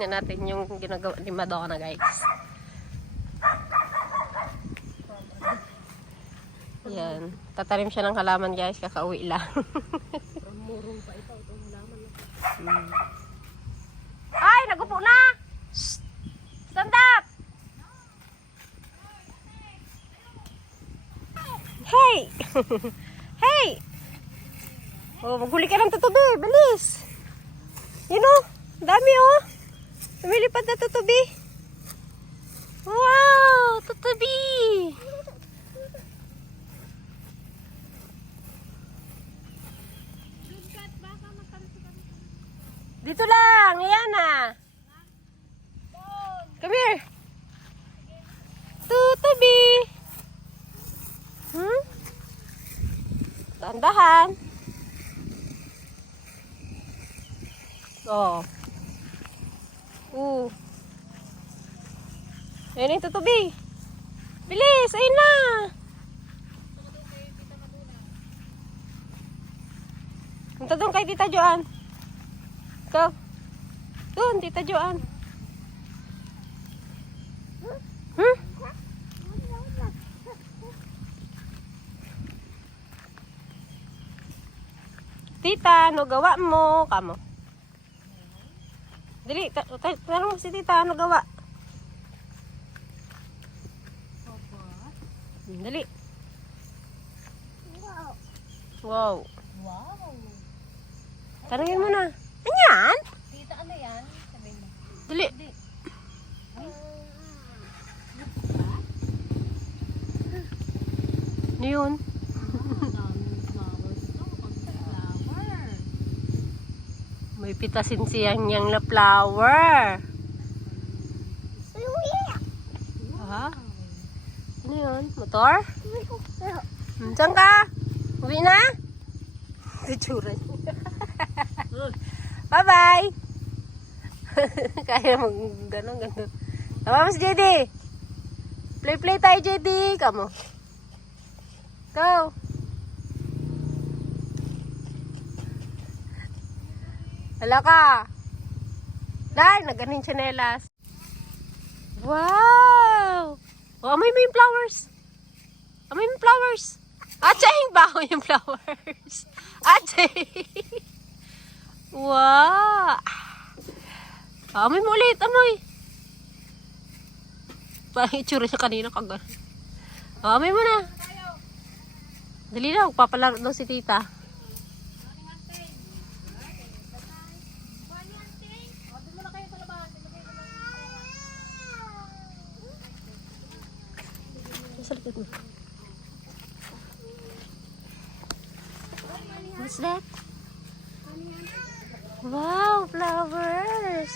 Tignan natin yung ginagawa ni Madonna, guys. Yan. Tatanim siya ng halaman, guys. Kakauwi lang. Hmm. Ay, nagupo na! Stand up! Hey! hey! Oh, maghuli ka ng tutubi. Bilis! Yun o, dami o. Lumilipad na tutubi. Wow, tutubi. Dito lang, ayan na. Come here. Tutubi. Hmm? Tandahan. Oh. Uh. Ayun yung tutubi. Bilis, ayun na. Punta doon kay Tita Joan. Ito. Doon, Tita Joan. Hmm? Tita, ano gawa mo? Kamo. Dili, ta- ta- tanong si tita, ano gawa? Dali. Wow. Wow. Tanongin mo na. Anyan? Tita, ano yan? Sabihin mo. Dali. Ano yun? Daming flowers to. Pag-flower. May pitasin siyang yang na flower. Ha? Ano yun? Motor? Hmm, Saan ka? Uwi na? Itsura niya. Bye-bye! Kaya mag ganon ganon. Tama mo si JD. Play play tayo JD. Kamo. Go. Hala ka. Dahil, naganing chanelas. Wow! Oh, amoy mo yung flowers. Amoy mo yung flowers. Ate, yung baho yung flowers. Ate! wow! Ah, amoy mo ulit, amoy. Parang itsura siya kanina kagano. Ah, amoy mo na. Dali na, magpapalaro daw si tita. What's that? Wow, flowers!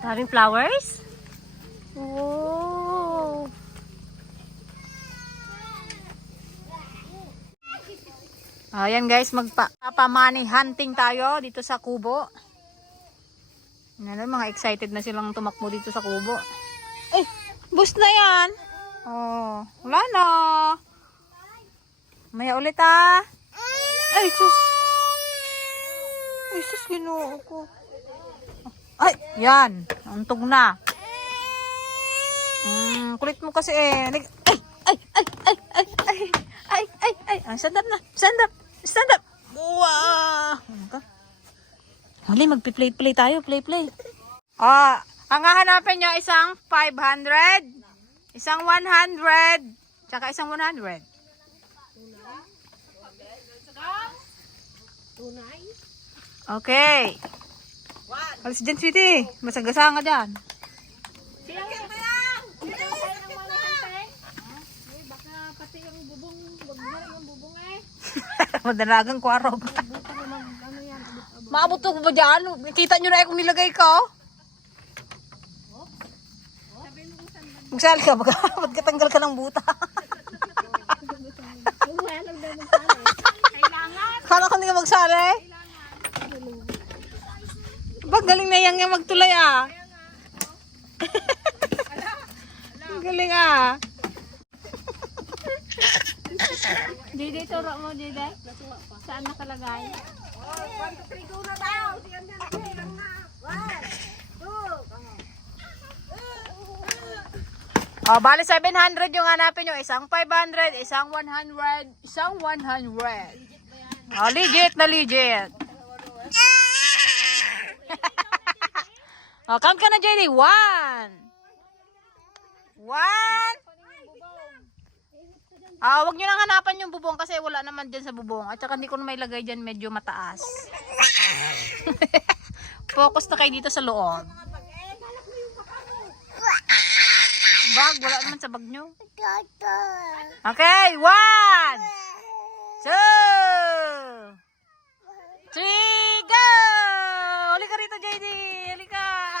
Daming flowers? Wow! Ayan guys, magpa-money hunting tayo dito sa kubo. Ano, mga excited na silang tumakbo dito sa kubo. Eh, bus na yan. Oh, wala na. Maya ulit ah. Ay, sus. Ay, sus, ginoo ko. Ay, yan. Untog na. Mm, kulit mo kasi eh. Ay, ay, ay, ay, ay, ay, ay, ay, ay. Stand up na. Stand up. Stand up. Wow. Ano ka? Hali, magpi-play-play tayo. Play-play. Ah, ang hahanapin nyo isang 500, isang 100, tsaka isang 100. Okay. Alis dyan, sweetie. Masagasa nga dyan. Madalagang kwarog. Maabot ko ba dyan? Kita nyo na eh kung nilagay ko. Magsali ka ba? Ba't katanggal ka ng buta? Kala ko hindi ka magsali? Bag galing na yang yang magtulay ah. Galing ah. Dede, turo mo, Dede. Saan nakalagay? Oh, bali 700 yung hanapin nyo. Isang 500, isang 100, isang 100. Oh, legit na legit. oh, count ka na, JD. One. One. Ah, wag nyo nang hanapan yung bubong kasi wala naman dyan sa bubong. At saka hindi ko na may lagay dyan medyo mataas. Focus na kayo dito sa loob. Bag, wala naman sa bag nyo. Okay, one, two, three, go! Huli ka rito, JD. Huli ka.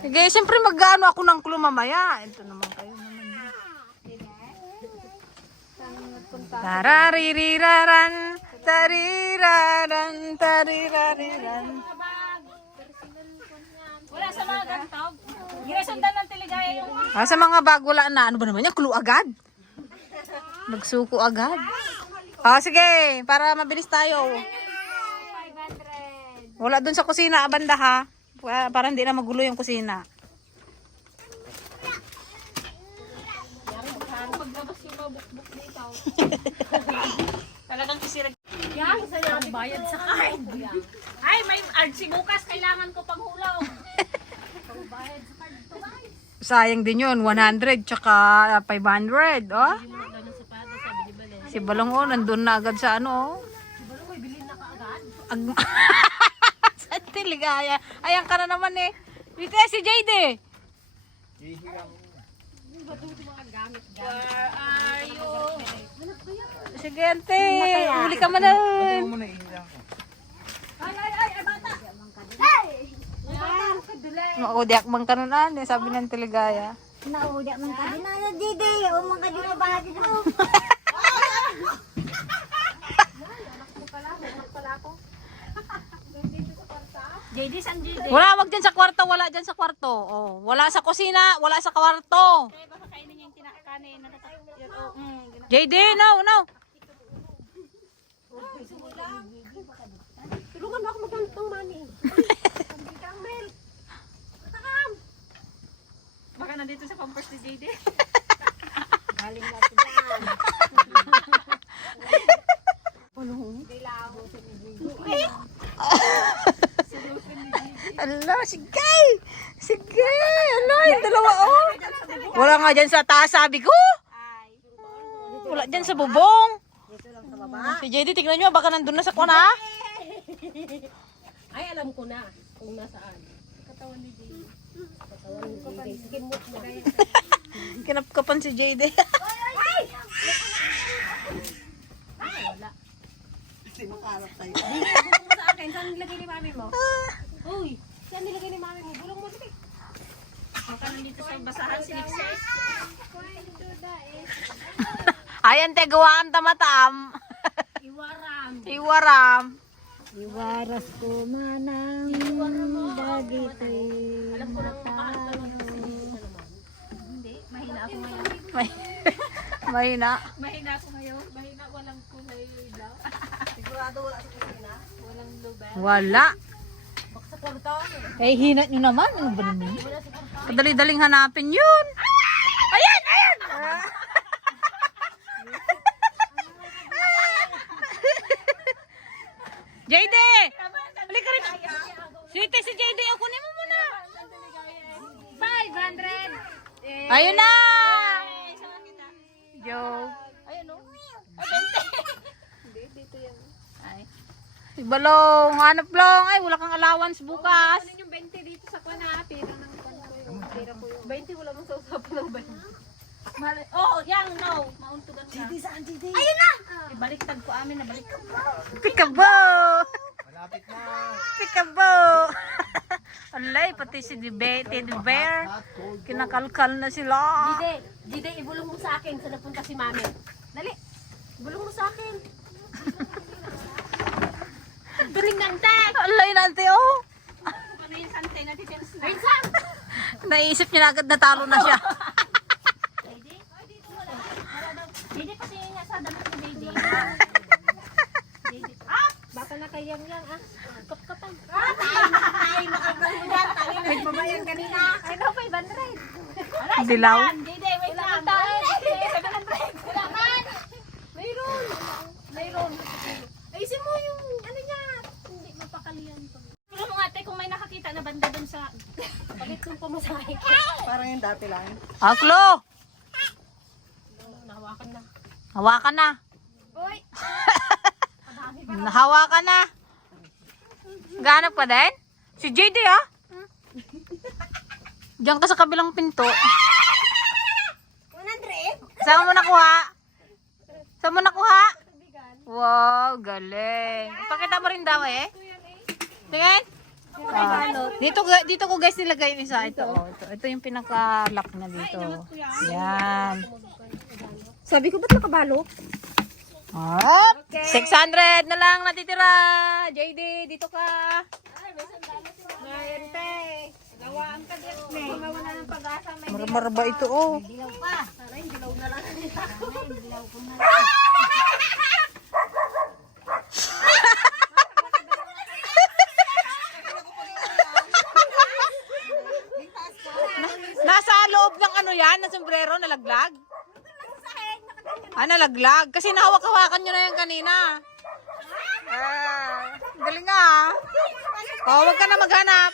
Sige, siyempre mag-ano ako ng clue mamaya. Ito naman kayo naman. Tarariraran, tariraran, tarirariran. Wala sa mga gantog. Yung Ah, sa mga bag, wala na. Ano ba naman yan? Clue agad. Nagsuko agad. Ah, sige. Para mabilis tayo. 500. Wala dun sa kusina, banda ha. Para, hindi na magulo yung kusina. Talagang kisirag. Yan, sa'yo. Bayad sa card. Ay, may artsy bukas. Kailangan ko pang. Bayad sa. Sayang din yun. 100 tsaka 500. Oh. Si Balong oh, nandun na agad sa ano oh. Ag sa tiligaya. Ayan ka na naman eh. Dito eh, si JD. Where are you? Sige, ante. Huli ka man nun. Ay, ay, ay, ay, bata. Kadulay. Maudyak man ka nun, ane. Sabi ng tiligaya. Naudak man ka din na dide, o mga di na bahat dito. JD, san JD? Wala, wag dyan sa kwarto. Wala dyan sa kwarto. Oh, wala sa kusina. Wala sa kwarto. Ay, baka kainin yung kinakanin. Oh, mm, JD, no, no. Tulungan mo ako magkantong mani. Baka nandito sa pampers ni JD. Galing natin yan. Ala, sige. Sige. Ala, yung dalawa, oh. Wala nga dyan sa taas, sabi ko. Wala dyan sa bubong. Si JD, tignan nyo, baka nandun na sa kwana. Ay, alam ko na kung nasaan. Kinapkapan si JD. Bulong mo sa akin. Saan nilagay ni mami mo? Uy, saan nilagay ni mami mo? Bulong mo. Sige. Baka nandito sa basahan si Nixie. Ayan, te, gawaan tamatam. Iwaram. Iwaram. Iwaras ko manang dagiti. Alam ko nang makakalaman kasi dito na naman. Hindi, mahina ako ngayon. May, mahina. Mahina ako ngayon. Mahina, walang kulay daw. Sigurado wala sa kusina. Walang lubay. Wala. Baka sa kwarto. Eh, hinat nyo naman. Ano ba naman? Kadali-daling hanapin yun. Ayan, ayan! JD! Balik ka rin. Sweet si JD. O, kunin mo muna. 500! Ayun na! Joke. Ayun o. Ay. Si Balong, hanap lang. Ay, wala kang allowance bukas. Ano yung 20 dito sa kuna? Pira ng kuna ko yung pira ko yung 20 wala mong sausapan ng 20. Mali. Oh, yang no. Mauntugan ka. Di saan, Jay? Ayun na! Ibaliktad ko amin na baliktad. Pikabo! Malapit na. Pikabo! Alay, pati si Dibe, Teddy Bear. Kinakalkal na sila. Jide, Jide, ibulong mo sa akin sa napunta si mami. Dali. Ibulong mo sa akin. Galing ng tag! Alay, nante, oh. Ano yung sante na details na? Naisip niya na agad na talo na siya. Dede pati nga sa damit ni Dede. Baka na kay Yang Yang ah. Kapkapan. Ay, makakalugan. Tayo na nagbabayan kanina. Ay, no, 500. Dilaw. Dede, wait lang. Wala man. Mayroon. Mayroon. Ayusin mo yung ano niya. Hindi mapakalian to. Pero mga ate, kung may nakakita na banda dun sa... Palit yung pamasahe. Parang yung dati lang. Aklo! Nahawakan na. Hawakan na. Uy! Nahawakan na. Ganap ka din? Si JD ah. Diyan ka sa kabilang pinto. 100? Saan mo nakuha? Saan mo nakuha? Wow, galing. Pakita mo rin daw eh. Tingin. Ah, dito dito ko guys nilagay yung isa ito. oh. Ito, ito yung pinaka-lock na dito. Yan. Sabi ko, ba't nakabalo? Up. 600 na lang natitira. JD, dito ka. Ngayon, te. Gawaan ka din. May mawala ng pag-asa. May Marmar ba ito oh? Dilaw pa. Taray, dilaw na lang. Dilaw ko na. Nasa loob ng ano yan, ng sombrero, nalaglag? Ah, nalaglag. Kasi nahawak-hawakan nyo na yan kanina. Ah, galing nga ah. Oh, wag ka na maghanap.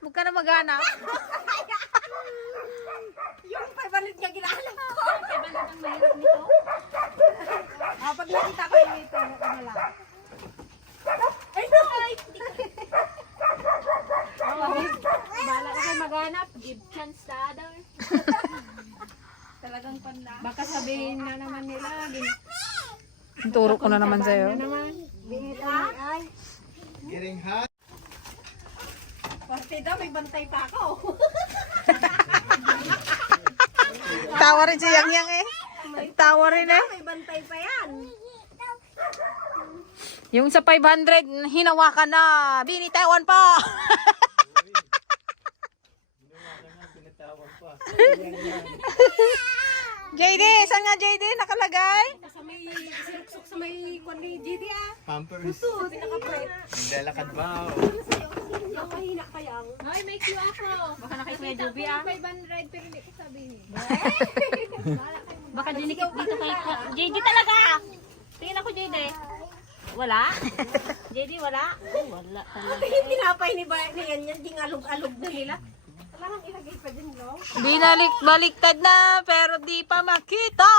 Wag ka na maghanap. Yung 500 niya ginaalam ko. ang mahirap nito. Ah, pag nakita ko yung ito, ano lang. Ay, no! Ay, Bala na kayo maghanap. Give chance sa other. Talagang panda. Baka sabihin na naman nila. gin- Turo ko na naman sa'yo. naman. Bingit ay, ay. Partida, may bantay pa ako. Tawa rin si Yang Yang eh. Tawa rin eh. may bantay pa yan. Yung sa 500, hinawakan na. Binitawan pa. JD, saan nga JD nakalagay? Sa may sinuksok sa may kwan ni GD ah. Pampers. Ito, pinaka-prep. Naglalakad ba? Yung mahina kayang. Hoy, may ako. Baka na kayo Kuya Juby ah. 500 pero hindi ko sabihin. Baka dinikit dito kay JD talaga. Tingin ako JD. Wala? JD wala? Wala talaga. Yung tinapay ni Bayan na yan, yan, di alog-alog na nila. Talagang ilagay pa din, no? Binalik baliktad na pero di pa makita.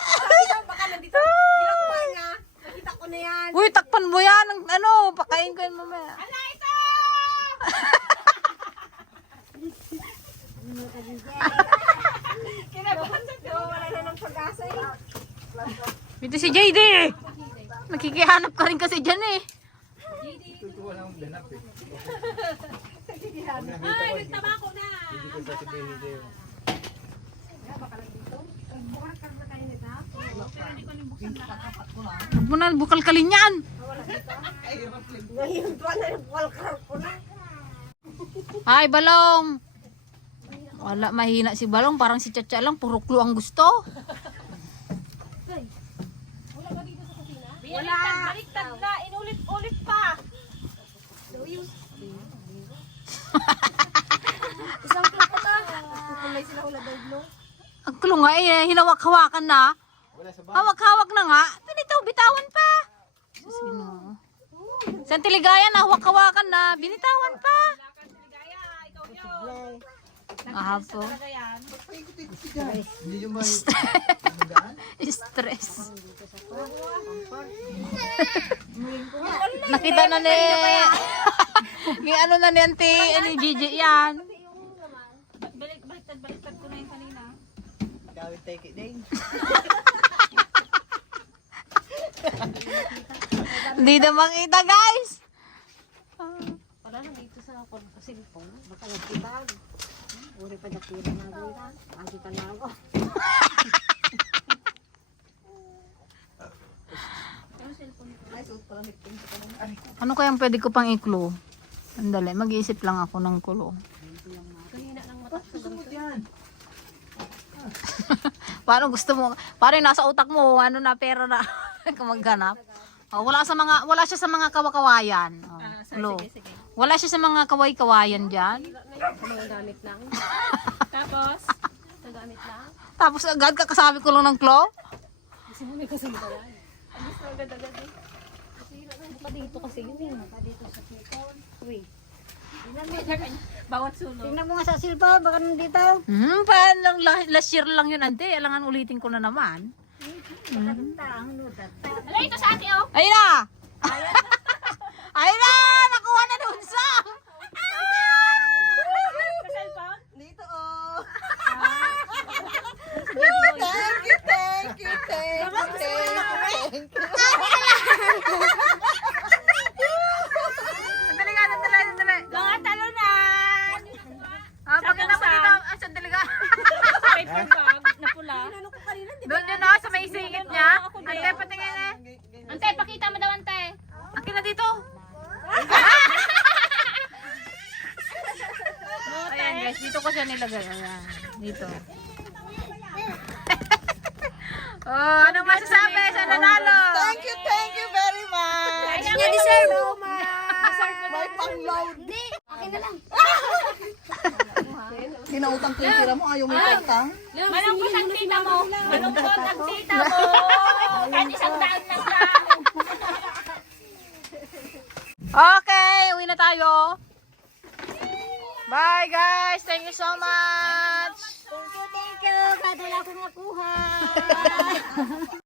Sabi ko, baka nandito. Ginakuha nga. Nakita ko na yan. Uy, takpan mo yan. Ang Ano, pakain ko yan mamaya. Ala, ito! Kinabahan sa ito. Wala na ng pag-asa eh. Ito si JD. Nakikihanap ka rin kasi dyan eh. Ito walang ganap eh. Ay, nagtabako na. Hindi ko sasabihin ni Deo. Huwag mo na, bukal ka rin yan. Ngayon, tuwa na yung walker ko na. Hi, Balong. Wala, mahina si Balong. Parang si Chacha lang. Puro klo ang gusto. Wala. Baliktad na. Inulit-ulit pa. Isang klako na. Kukulay sila ula daw no? Ang klo nga eh. Hinawak-hawakan na. Hawak-hawak na nga. Binitaw, bitawan pa. Sino? Sa tiligayan, hawak-hawakan na. Binitawan pa. Yung may... Stress. Nakita na ni... Yung ano na ni Auntie, ni Gigi yan. Balik, baliktad, baliktad ko na yung kanina. Ikaw take it din. Hindi na makita guys. Wala na dito sa cellphone. Baka nagtibag. Uri pa na pira na dito. Agi ka na ako. Ano kayang pwede ko pang i-clue? Andali, mag-iisip lang ako ng kulo. Paano gusto mo? Parang nasa utak mo, ano na pera na kumagganap. Oh, wala sa mga wala siya sa mga kawakawayan. Oh, clue. Wala siya sa mga kaway-kawayan diyan. Mga gamit lang. Tapos, gamit lang. Tapos agad kakasabi ko lang ng clue. Gusto mo may kasambalan. Ang gusto agad-agad eh. Baka dito kasi yun eh. Baka dito sa kipon. Uy. bawat sulok. Tingnan mo nga sa cellphone, baka nandito. Hmm, pa lang la- last year lang yun ante. Alangan ulitin ko na naman. Ala, ito sa ate, oh. Ayun na! Ayun na! Nakuha na dun sa! Dito oh. Thank you, thank you, thank you, thank you. Sandali nga, sandali, sandali. Mga talunan! Ah, pag na mo dito, ah, sandali ka. Paper bag na pula. Doon yun ah, sa may singit niya. Ante, patingin eh. Ante, pakita mo daw, ante. Akin na dito. Ayan guys, dito ko siya nilagay. Ayan, dito. oh, ano masasabi sa nanalo? Thank you, thank you very much. Kaya deserve. Kinautang ko yung tira mo, ayaw mo utang. Malungkot ang tita mo. Malungkot ang tita mo. Kahit isang daan lang lang. Okay, uwi na tayo. Bye guys, thank you so much. Thank you, thank you. Kadala ko nakuha.